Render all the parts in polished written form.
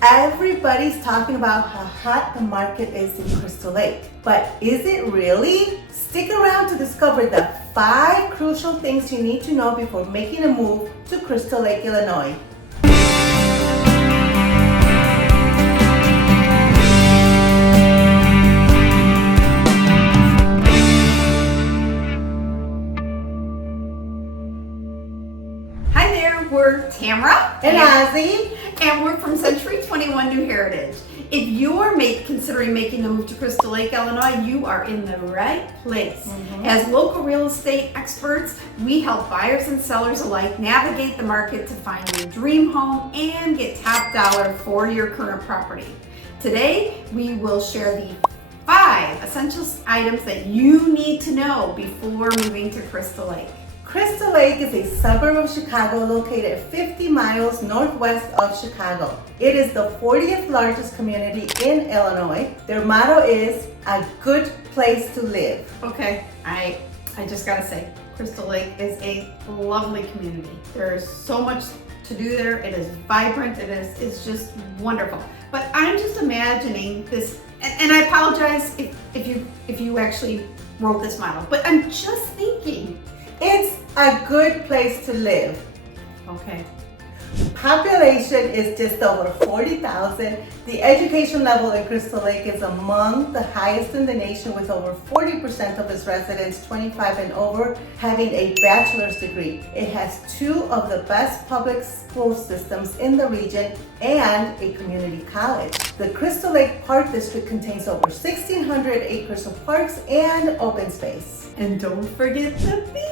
Everybody's talking about how hot the market is in Crystal Lake, but is it really? Stick around to discover the 5 crucial things you need to know before making a move to Crystal Lake, Illinois. We're Tamara and Ozzie, and we're from Century 21 New Heritage. If you're considering making the move to Crystal Lake, Illinois, you are in the right place. As local real estate experts, we help buyers and sellers alike navigate the market to find your dream home and get top dollar for your current property. Today, we will share the 5 essential items that you need to know before moving to Crystal Lake. Crystal Lake is a suburb of Chicago located 50 miles northwest of Chicago. It is the 40th largest community in Illinois. Their motto is a good place to live. Okay, I just gotta say, Crystal Lake is a lovely community. There is so much to do there. It is vibrant. It's just wonderful. But I'm just imagining this, and I apologize if you actually wrote this model, but I'm just thinking, it's a good place to live. Okay. Population is just over 40,000. The education level in Crystal Lake is among the highest in the nation, with over 40% of its residents 25 and over having a bachelor's degree. It has 2 of the best public school systems in the region and a community college. The Crystal Lake Park District contains over 1,600 acres of parks and open space. And don't forget the beaches.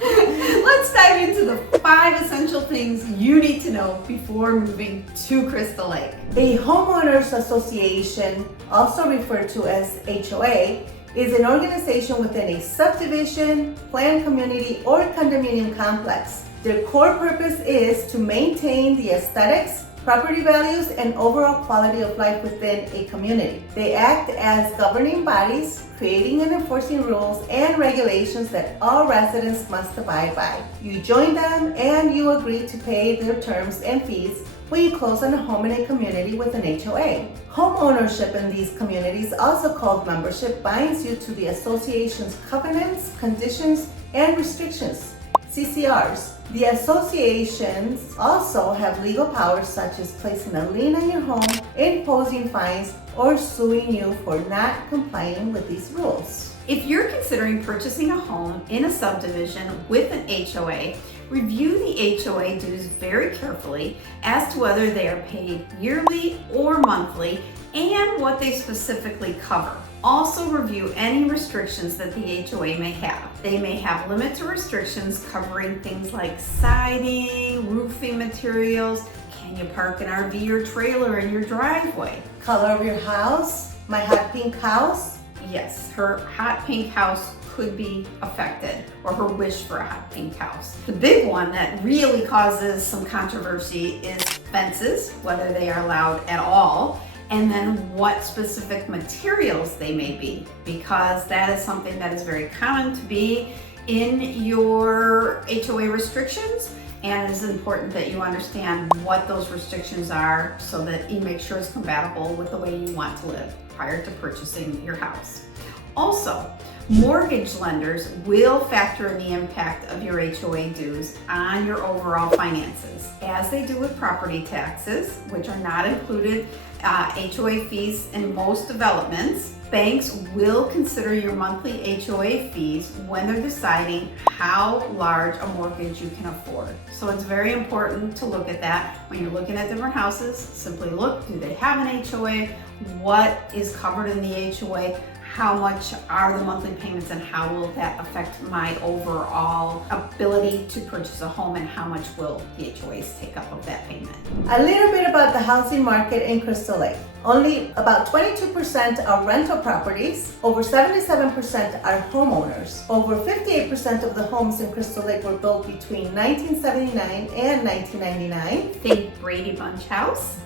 Let's dive into the 5 essential things you need to know before moving to Crystal Lake. A homeowners association, also referred to as HOA, is an organization within a subdivision, planned community, or condominium complex. Their core purpose is to maintain the aesthetics, property values, and overall quality of life within a community. They act as governing bodies, creating and enforcing rules and regulations that all residents must abide by. You join them and you agree to pay their terms and fees when you close on a home in a community with an HOA. Home ownership in these communities, also called membership, binds you to the association's covenants, conditions, and restrictions, CCRs. The associations also have legal powers such as placing a lien on your home, imposing fines, or suing you for not complying with these rules. If you're considering purchasing a home in a subdivision with an HOA, review the HOA dues very carefully as to whether they are paid yearly or monthly and what they specifically cover. Also review any restrictions that the HOA may have. They may have limits or restrictions covering things like siding, roofing materials. Can you park an RV or trailer in your driveway? Color of your house, my hot pink house. Yes, her hot pink house could be affected, or her wish for a hot pink house. The big one that really causes some controversy is fences, whether they are allowed at all, and then what specific materials they may be, because that is something that is very common to be in your HOA restrictions, and it is important that you understand what those restrictions are so that you make sure it's compatible with the way you want to live prior to purchasing your house. Also, mortgage lenders will factor in the impact of your HOA dues on your overall finances, as they do with property taxes, which are not included HOA fees in most developments. Banks will consider your monthly HOA fees when they're deciding how large a mortgage you can afford. So it's very important to look at that when you're looking at different houses. Simply look, do they have an HOA? What is covered in the HOA? How much are the monthly payments, and how will that affect my overall ability to purchase a home, and how much will the HOAs take up of that payment? A little bit about the housing market in Crystal Lake. Only about 22% are rental properties, over 77% are homeowners. Over 58% of the homes in Crystal Lake were built between 1979 and 1999. Think Brady Bunch house.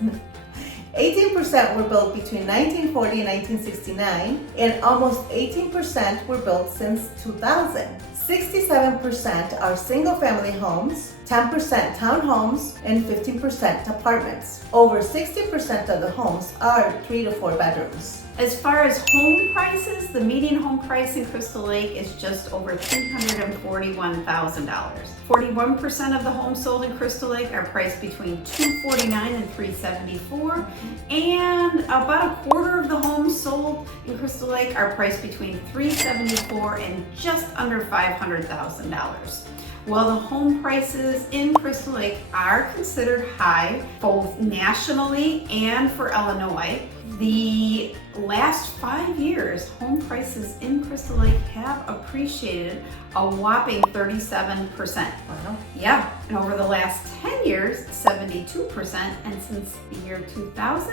18% were built between 1940 and 1969, and almost 18% were built since 2000. 67% are single-family homes, 10% townhomes, and 15% apartments. Over 60% of the homes are 3 to 4 bedrooms. As far as home prices, the median home price in Crystal Lake is just over $341,000. 41% of the homes sold in Crystal Lake are priced between $249,000 and $374,000, and about a quarter of the homes sold in Crystal Lake are priced between $374,000 and just under $500,000. While the home prices in Crystal Lake are considered high, both nationally and for Illinois, the last 5 years, home prices in Crystal Lake have appreciated a whopping 37%. Wow. Yeah, and over the last 10 years, 72%, and since the year 2000,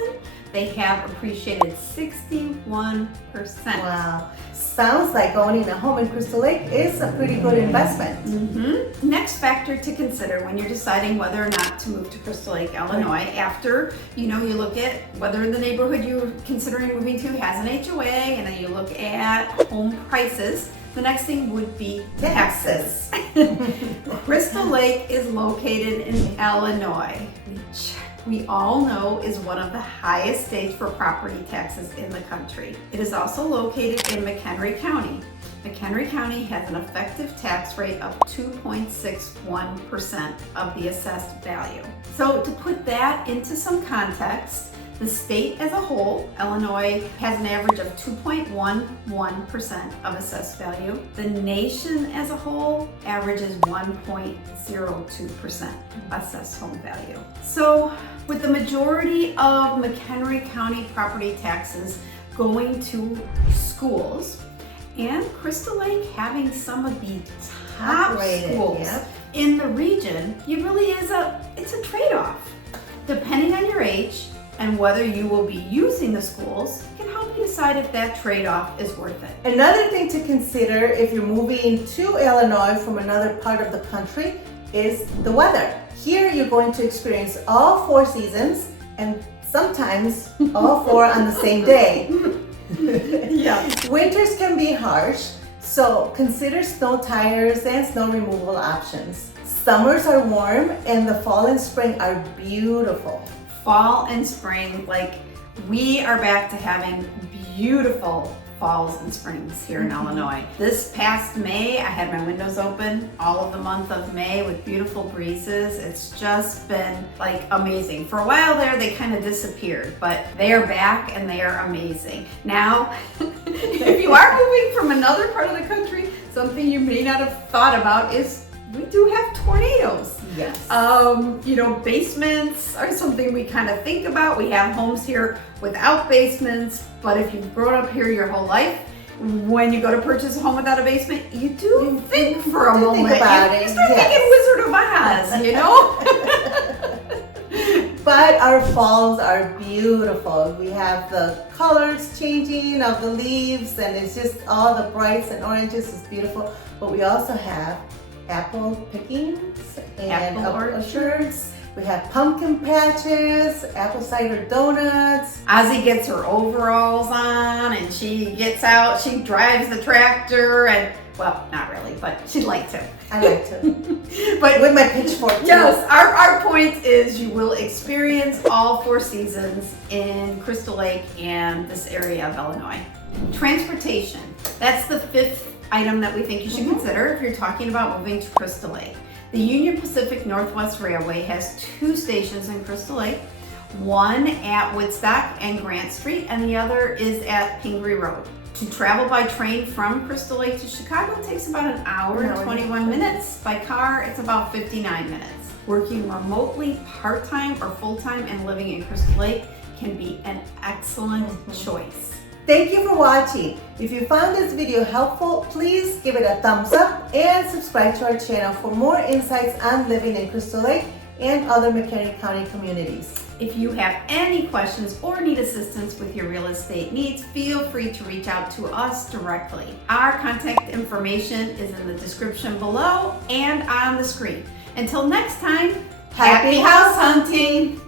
they have appreciated 61%. Wow. Sounds like owning a home in Crystal Lake is a pretty good investment. Next factor to consider when you're deciding whether or not to move to Crystal Lake, Illinois, after you look at whether the neighborhood you're considering moving to has an HOA, and then you look at home prices. The next thing would be taxes. Crystal Lake is located in Illinois, which we all know is one of the highest states for property taxes in the country. It is also located in McHenry County. McHenry County has an effective tax rate of 2.61% of the assessed value. So to put that into some context, the state as a whole, Illinois, has an average of 2.11% of assessed value. The nation as a whole averages 1.02% assessed home value. So with the majority of McHenry County property taxes going to schools, and Crystal Lake having some of the top schools in the region, it's a trade-off. Depending on your age and whether you will be using the schools, can help you decide if that trade-off is worth it. Another thing to consider if you're moving to Illinois from another part of the country is the weather. Here you're going to experience all 4 seasons, and sometimes all 4 on the same day. Yeah. Winters can be harsh, so consider snow tires and snow removal options. Summers are warm, and the fall and spring are beautiful. Fall and spring, we are back to having beautiful falls and springs here in Illinois. This past May, I had my windows open all of the month of May with beautiful breezes. It's just been amazing. For a while there, they kind of disappeared, but they are back and they are amazing. Now, if you are moving from another part of the country, something you may not have thought about is we do have tornadoes. Yes. Basements are something we kind of think about. We have homes here without basements, but if you've grown up here your whole life, when you go to purchase a home without a basement, you do think for a moment. Think about it. You start thinking Wizard of Oz, But our falls are beautiful. We have the colors changing of the leaves, and it's just all the brights and oranges. It's beautiful. But we also have apple pickings and Apple orchards. We have pumpkin patches, apple cider donuts. Ozzie gets her overalls on and she gets out, she drives the tractor, and well, not really, but she'd like to. I like to. But with my pitchfork too. Yes, our point is you will experience all 4 seasons in Crystal Lake and this area of Illinois. Transportation, that's the 5th item that we think you should consider if you're talking about moving to Crystal Lake. The Union Pacific Northwest Railway has 2 stations in Crystal Lake, one at Woodstock and Grant Street, and the other is at Pingree Road. To travel by train from Crystal Lake to Chicago takes about an hour and 21 minutes. By car, it's about 59 minutes. Working remotely, part-time or full-time, and living in Crystal Lake can be an excellent choice. Thank you for watching. If you found this video helpful, please give it a thumbs up and subscribe to our channel for more insights on living in Crystal Lake and other McHenry County communities. If you have any questions or need assistance with your real estate needs, feel free to reach out to us directly. Our contact information is in the description below and on the screen. Until next time, happy house hunting!